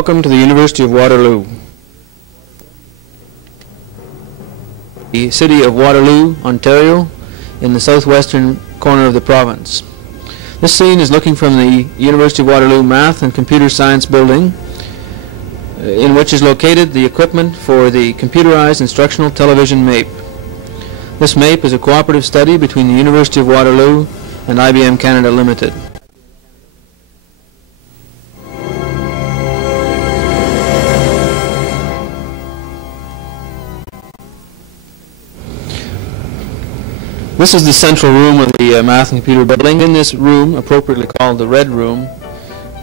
Welcome to the University of Waterloo. The city of Waterloo, Ontario, in the southwestern corner of the province. This scene is looking from the University of Waterloo Math and Computer Science building, in which is located the equipment for the computerized instructional television MAEP. This MAEP is a cooperative study between the University of Waterloo and IBM Canada Limited. This is the central room of the Math and Computer building. In this room, appropriately called the Red Room,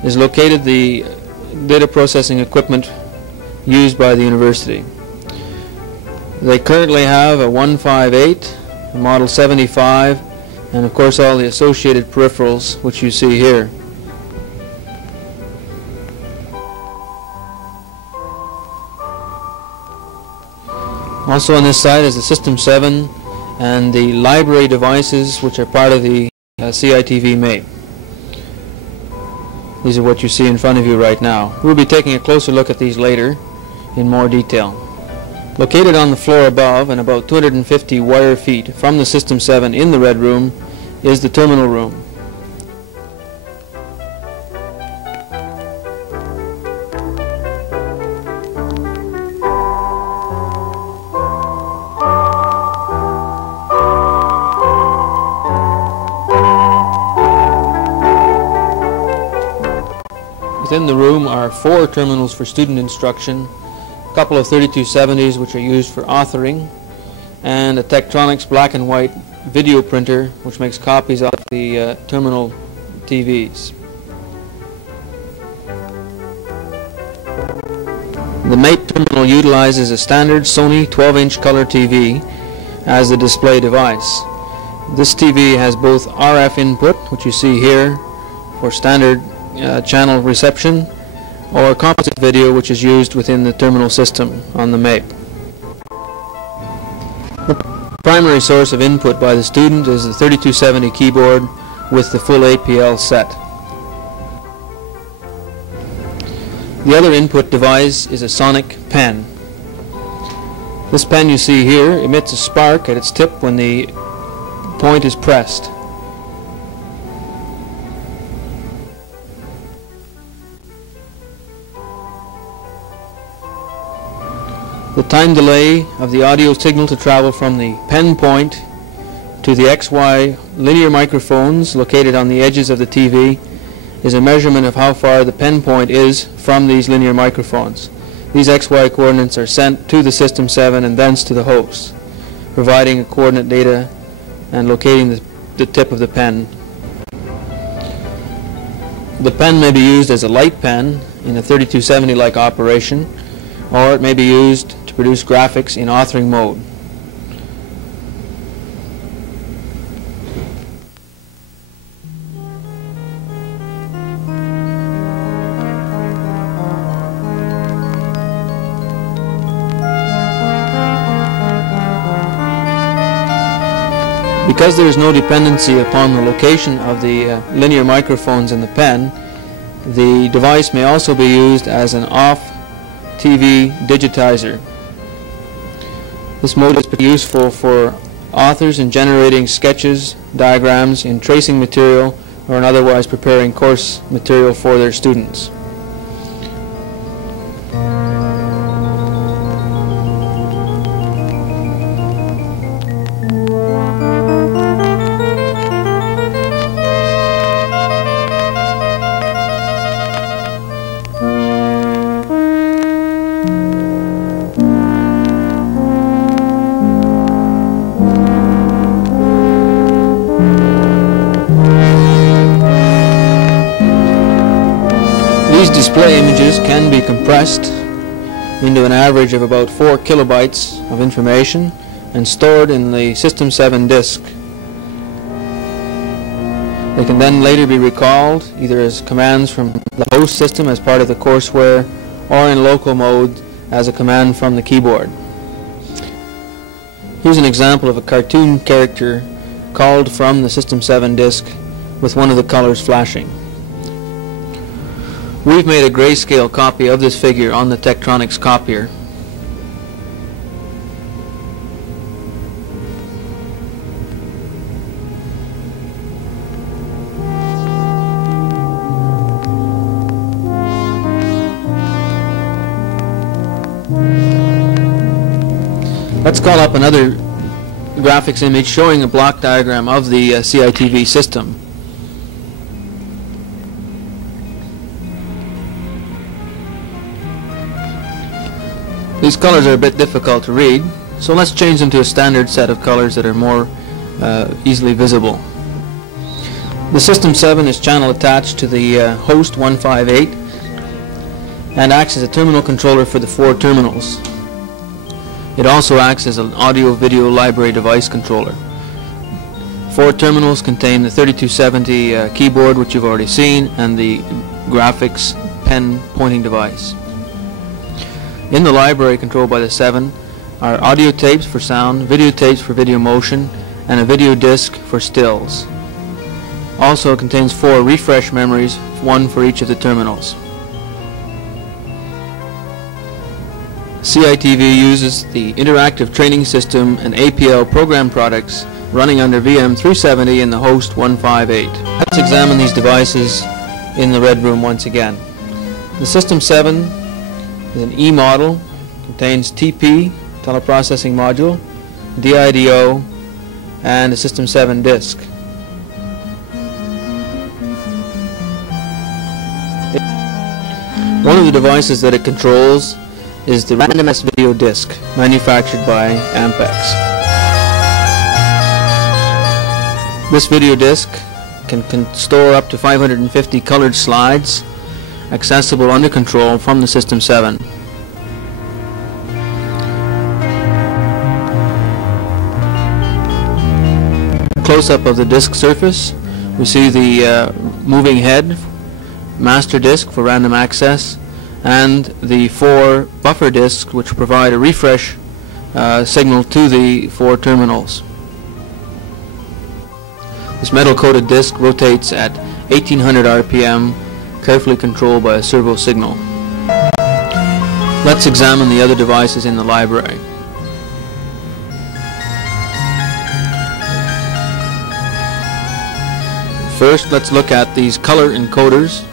is located the data processing equipment used by the university. They currently have a 158, a Model 75, and of course all the associated peripherals which you see here. Also on this side is the System 7 and the library devices which are part of the CITV MAEP. These are what you see in front of you right now. We'll be taking a closer look at these later in more detail. Located on the floor above and about 250 wire feet from the System 7 in the Red Room is the terminal room. Within the room are 4 terminals for student instruction, a couple of 3270s which are used for authoring, and a Tektronix black and white video printer which makes copies of the terminal TVs. The MAEP terminal utilizes a standard Sony 12-inch color TV as the display device. This TV has both RF input, which you see here for standard channel reception, or composite video which is used within the terminal system on the MAEP. The primary source of input by the student is the 3270 keyboard with the full APL set. The other input device is a sonic pen. This pen you see here emits a spark at its tip when the point is pressed. The time delay of the audio signal to travel from the pen point to the XY linear microphones located on the edges of the TV is a measurement of how far the pen point is from these linear microphones. These XY coordinates are sent to the System 7 and thence to the host, providing coordinate data and locating the tip of the pen. The pen may be used as a light pen in a 3270-like operation, or it may be used to produce graphics in authoring mode. Because there is no dependency upon the location of the linear microphones in the pen, the device may also be used as an off-TV digitizer. This mode is useful for authors in generating sketches, diagrams, in tracing material, or in otherwise preparing course material for their students. These display images can be compressed into an average of about 4 kilobytes of information and stored in the System 7 disk. They can then later be recalled either as commands from the host system as part of the courseware, or in local mode as a command from the keyboard. Here's an example of a cartoon character called from the System 7 disk with one of the colors flashing. We've made a grayscale copy of this figure on the Tektronix copier. Let's call up another graphics image showing a block diagram of the CITV system. These colors are a bit difficult to read, so let's change them to a standard set of colors that are more easily visible. The System 7 is channel attached to the host 158 and acts as a terminal controller for the 4 terminals. It also acts as an audio-video library device controller. 4 terminals contain the 3270 keyboard, which you've already seen, and the graphics pen pointing device. In the library controlled by the 7 are audio tapes for sound, video tapes for video motion, and a video disc for stills. Also it contains 4 refresh memories, 1 for each of the terminals. CITV uses the interactive training system and APL program products running under VM 370 in the host 158. Let's examine these devices in the red room once again. The System 7 is an E model, contains TP, teleprocessing module, DIDO, and a System 7 disk. One of the devices that it controls is the randomized video disc, manufactured by Ampex. This video disc can store up to 550 colored slides, accessible under control from the System 7. Close-up of the disc surface, we see the moving head, master disk for random access, and the 4 buffer disks which provide a refresh signal to the 4 terminals. This metal-coated disc rotates at 1800 RPM, carefully controlled by a servo signal. Let's examine the other devices in the library. First, let's look at these color encoders,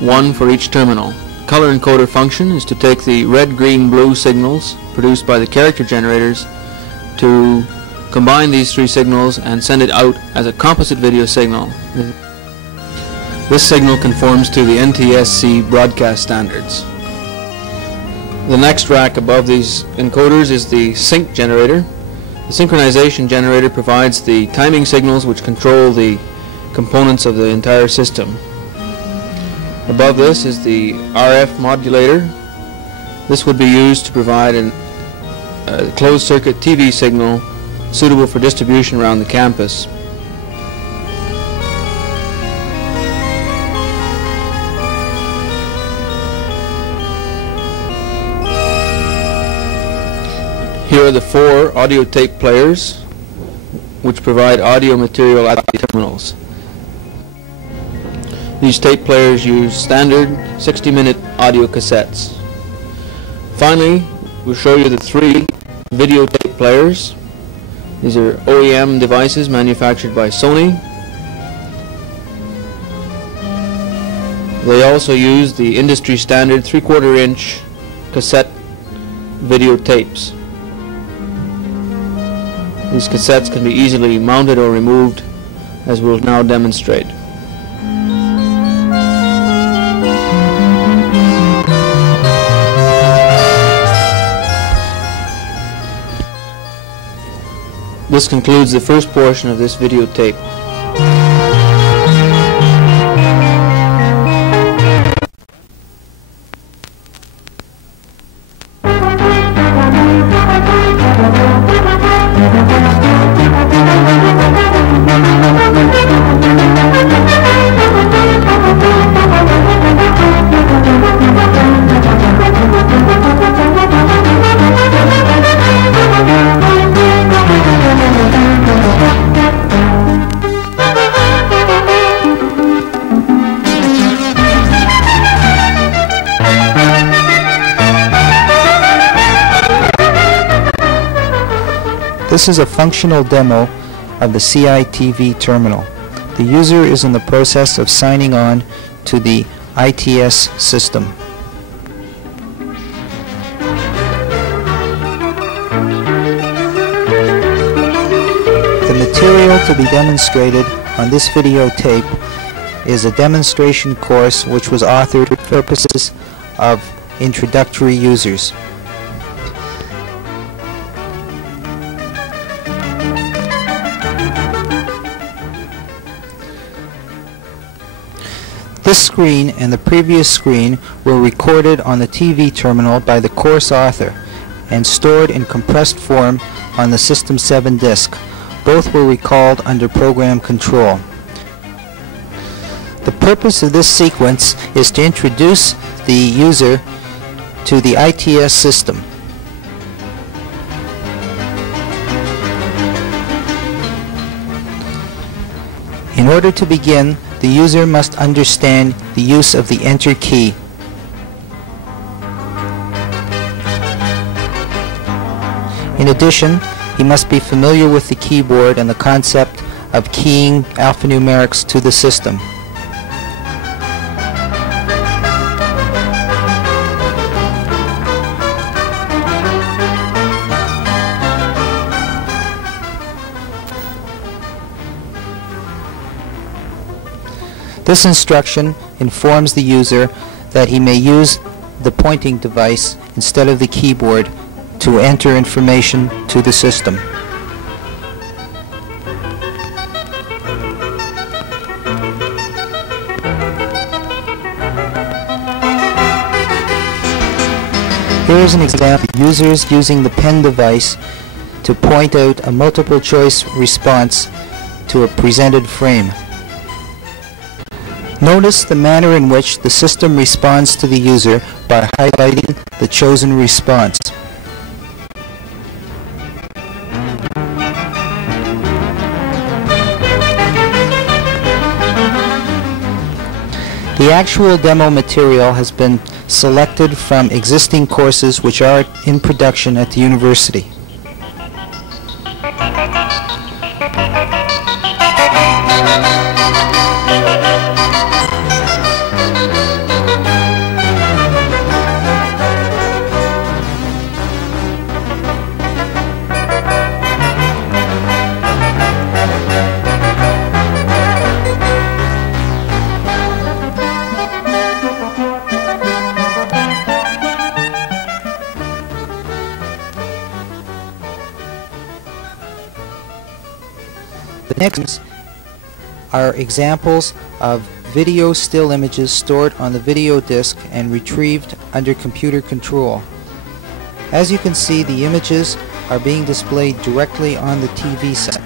1 for each terminal. Color encoder function is to take the red, green, blue signals produced by the character generators, to combine these 3 signals and send it out as a composite video signal. This signal conforms to the NTSC broadcast standards. The next rack above these encoders is the sync generator. The synchronization generator provides the timing signals which control the components of the entire system. Above this is the RF modulator. This would be used to provide a closed circuit TV signal suitable for distribution around the campus. Here are the 4 audio tape players which provide audio material at the terminals. These tape players use standard 60-minute audio cassettes. Finally, we'll show you the 3 video tape players. These are OEM devices manufactured by Sony. They also use the industry standard 3/4 inch cassette video tapes. These cassettes can be easily mounted or removed, as we'll now demonstrate. This concludes the first portion of this videotape. This is a functional demo of the CITV terminal. The user is in the process of signing on to the ITS system. The material to be demonstrated on this videotape is a demonstration course which was authored for purposes of introductory users. This screen and the previous screen were recorded on the TV terminal by the course author and stored in compressed form on the System 7 disk. Both were recalled under program control. The purpose of this sequence is to introduce the user to the ITS system. In order to begin, the user must understand the use of the Enter key. In addition, he must be familiar with the keyboard and the concept of keying alphanumerics to the system. This instruction informs the user that he may use the pointing device instead of the keyboard to enter information to the system. Here is an example of users using the pen device to point out a multiple choice response to a presented frame. Notice the manner in which the system responds to the user by highlighting the chosen response. The actual demo material has been selected from existing courses which are in production at the university. The next are examples of video still images stored on the video disc and retrieved under computer control. As you can see, the images are being displayed directly on the TV set.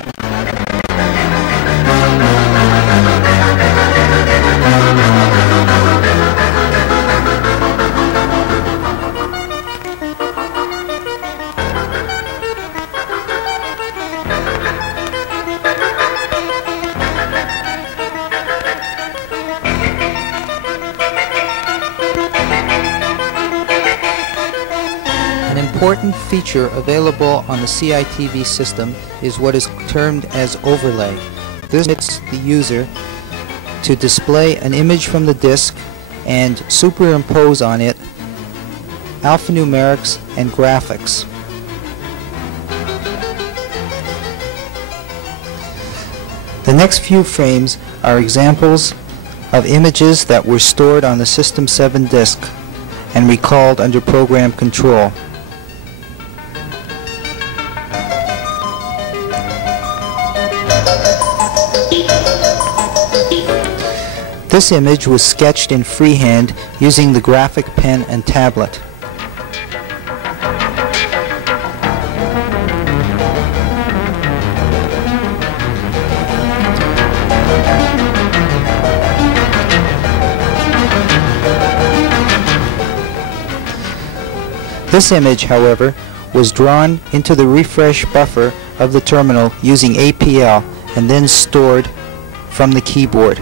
An important feature available on the CITV system is what is termed as overlay. This permits the user to display an image from the disk and superimpose on it alphanumerics and graphics. The next few frames are examples of images that were stored on the System 7 disk and recalled under program control. This image was sketched in freehand using the graphic pen and tablet. This image, however, was drawn into the refresh buffer of the terminal using APL and then stored from the keyboard.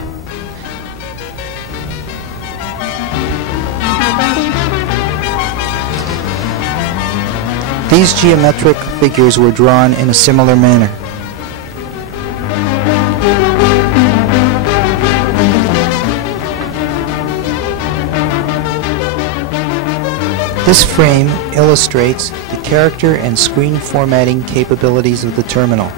These geometric figures were drawn in a similar manner. This frame illustrates the character and screen formatting capabilities of the terminal.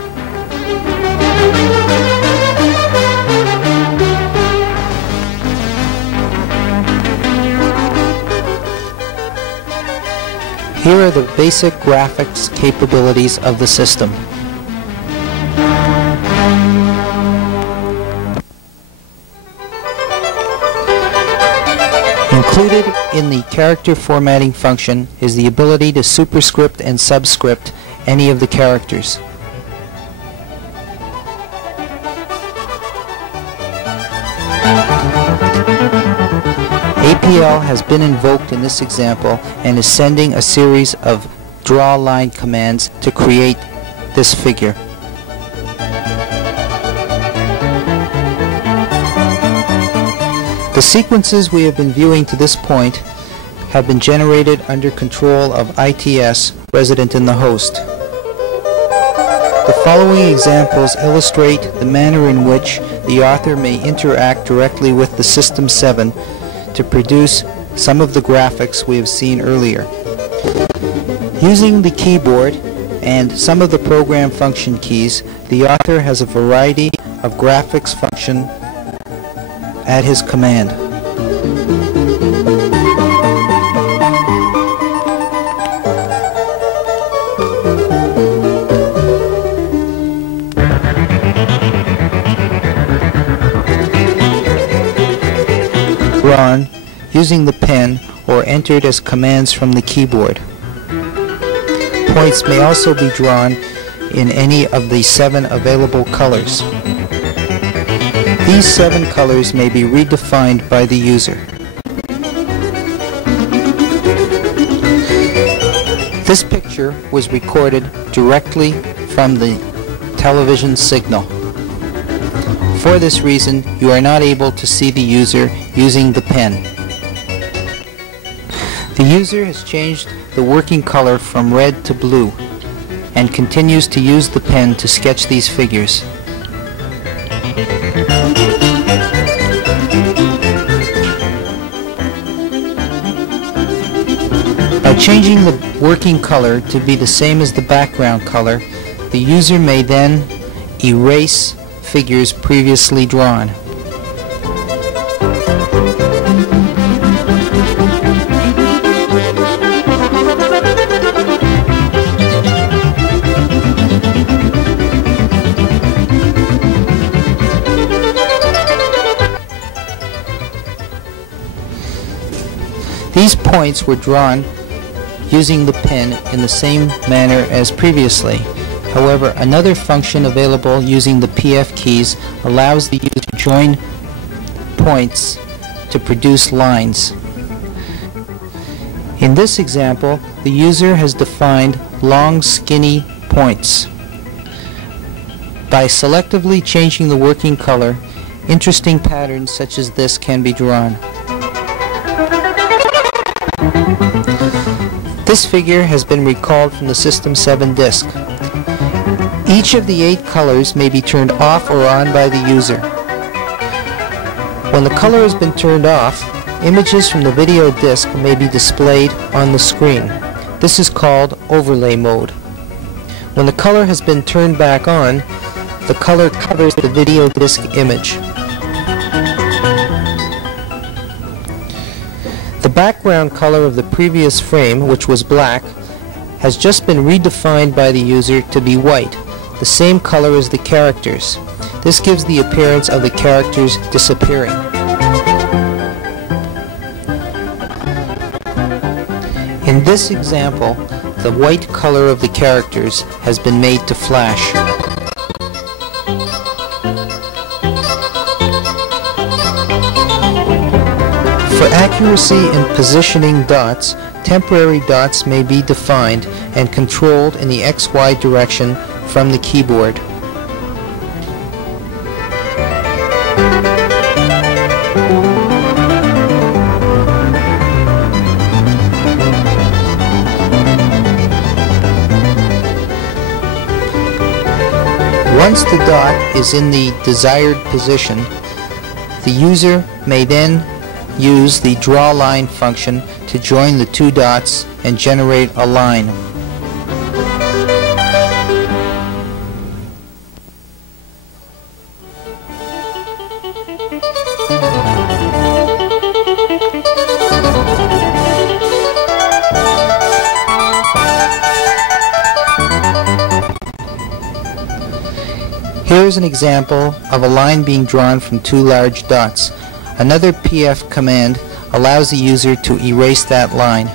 Here are the basic graphics capabilities of the system. Included in the character formatting function is the ability to superscript and subscript any of the characters. APL has been invoked in this example and is sending a series of draw line commands to create this figure. The sequences we have been viewing to this point have been generated under control of ITS resident in the host. The following examples illustrate the manner in which the author may interact directly with the System 7 to produce some of the graphics we have seen earlier. Using the keyboard and some of the program function keys, the author has a variety of graphics function at his command. Drawn using the pen or entered as commands from the keyboard. Points may also be drawn in any of the 7 available colors. These 7 colors may be redefined by the user. This picture was recorded directly from the television signal. For this reason, you are not able to see the user using the pen. The user has changed the working color from red to blue and continues to use the pen to sketch these figures. By changing the working color to be the same as the background color, the user may then erase figures previously drawn. These points were drawn using the pen in the same manner as previously. However, another function available using the PF keys allows the user to join points to produce lines. In this example, the user has defined long, skinny points. By selectively changing the working color, interesting patterns such as this can be drawn. This figure has been recalled from the System 7 disk. Each of the 8 colors may be turned off or on by the user. When the color has been turned off, images from the video disc may be displayed on the screen. This is called overlay mode. When the color has been turned back on, the color covers the video disc image. The background color of the previous frame, which was black, has just been redefined by the user to be white, the same color as the characters. This gives the appearance of the characters disappearing. In this example, the white color of the characters has been made to flash. For accuracy in positioning dots, temporary dots may be defined and controlled in the XY direction from the keyboard. Once the dot is in the desired position, the user may then use the draw line function to join the two dots and generate a line. Here's an example of a line being drawn from two large dots. Another PF command allows the user to erase that line.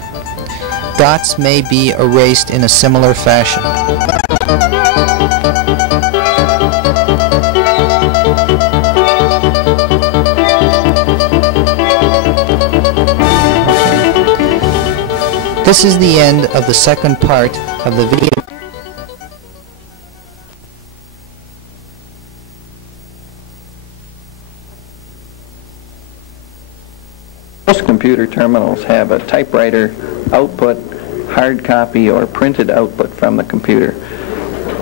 Dots may be erased in a similar fashion. This is the end of the second part of the video. Most computer terminals have a typewriter output, hard copy, or printed output from the computer.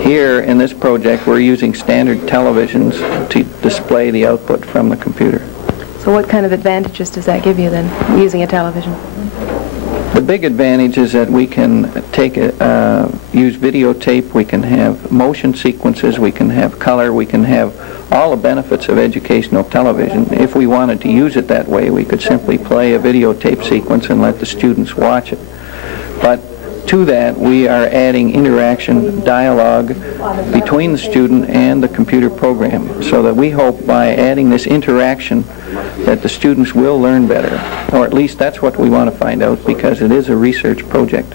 Here in this project we're using standard televisions to display the output from the computer. So what kind of advantages does that give you then, using a television? The big advantage is that we can use videotape, we can have motion sequences, we can have color, we can have all the benefits of educational television. If we wanted to use it that way, we could simply play a videotape sequence and let the students watch it. But to that, we are adding interaction, dialogue between the student and the computer program, so that we hope by adding this interaction that the students will learn better, or at least that's what we want to find out, because it is a research project.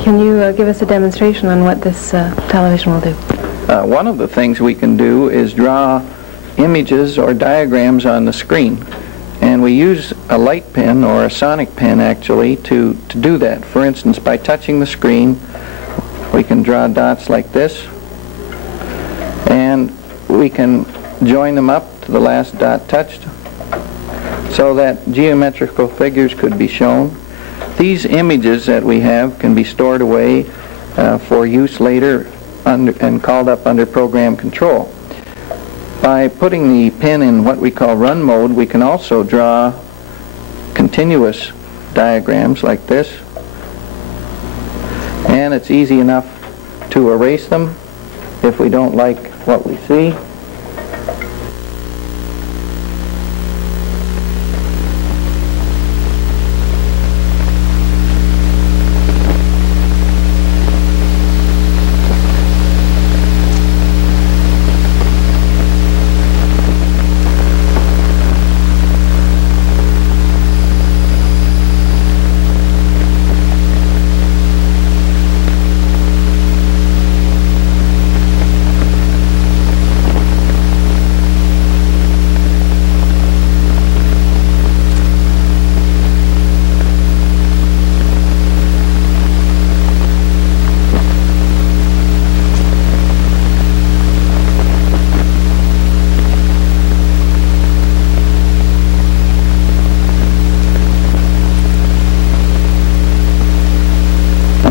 Can you give us a demonstration on what this television will do? One of the things we can do is draw images or diagrams on the screen, and we use a light pen or a sonic pen actually to do that. For instance, by touching the screen we can draw dots like this, and we can join them up to the last dot touched so that geometrical figures could be shown. These images that we have can be stored away for use later and called up under program control. By putting the pen in what we call run mode, we can also draw continuous diagrams like this, and it's easy enough to erase them if we don't like what we see.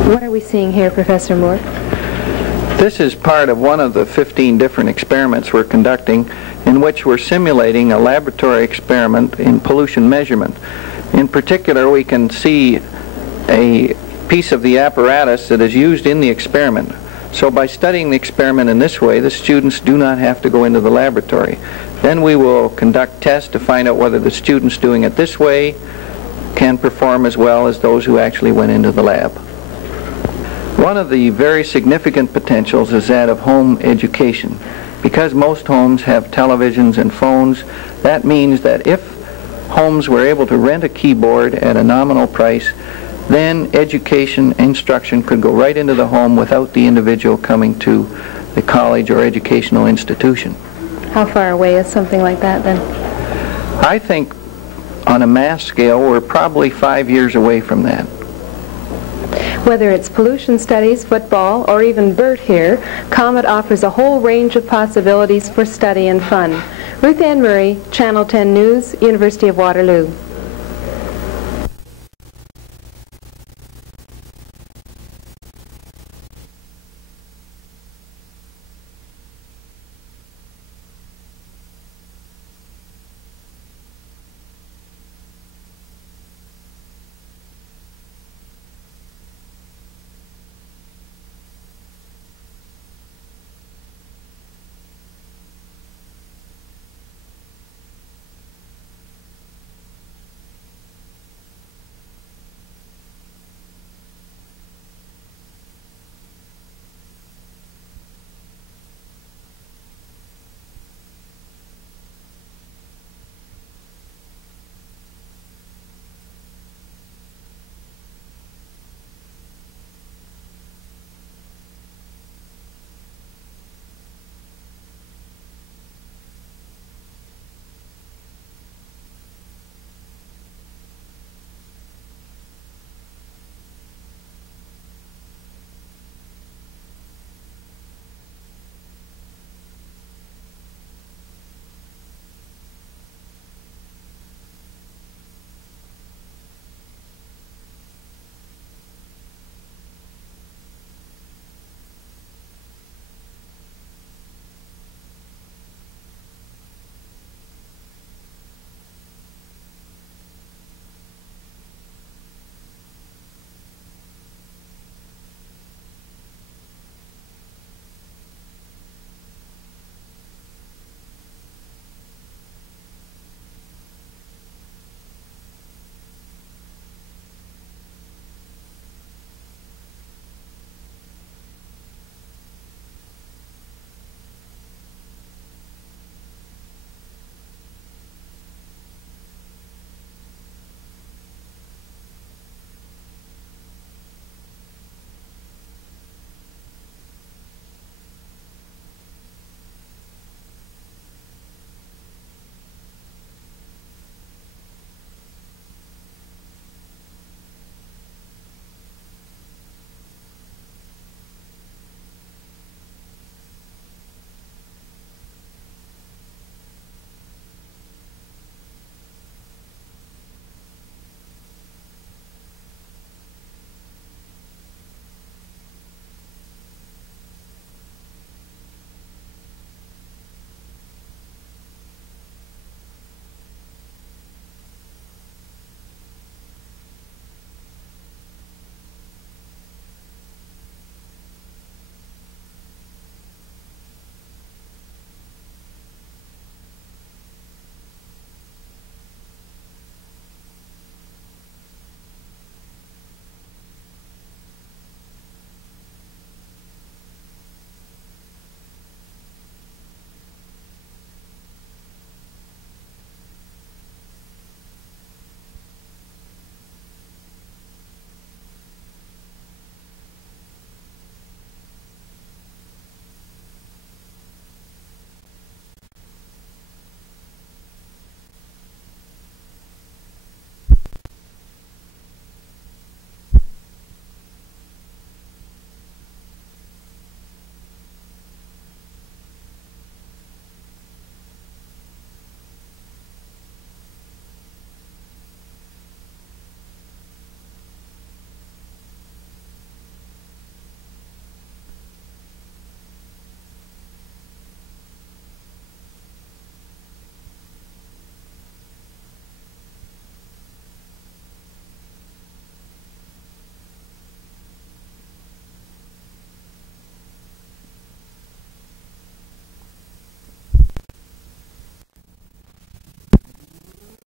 What are we seeing here, Professor Moore? This is part of one of the 15 different experiments we're conducting, in which we're simulating a laboratory experiment in pollution measurement. In particular, we can see a piece of the apparatus that is used in the experiment. So by studying the experiment in this way, the students do not have to go into the laboratory. Then we will conduct tests to find out whether the students doing it this way can perform as well as those who actually went into the lab. One of the very significant potentials is that of home education. Because most homes have televisions and phones, that means that if homes were able to rent a keyboard at a nominal price, then education instruction could go right into the home without the individual coming to the college or educational institution. How far away is something like that then? I think on a mass scale we're probably 5 years away from that. Whether it's pollution studies, football, or even Bert here, COMET offers a whole range of possibilities for study and fun. Ruth Ann Murray, Channel 10 News, University of Waterloo.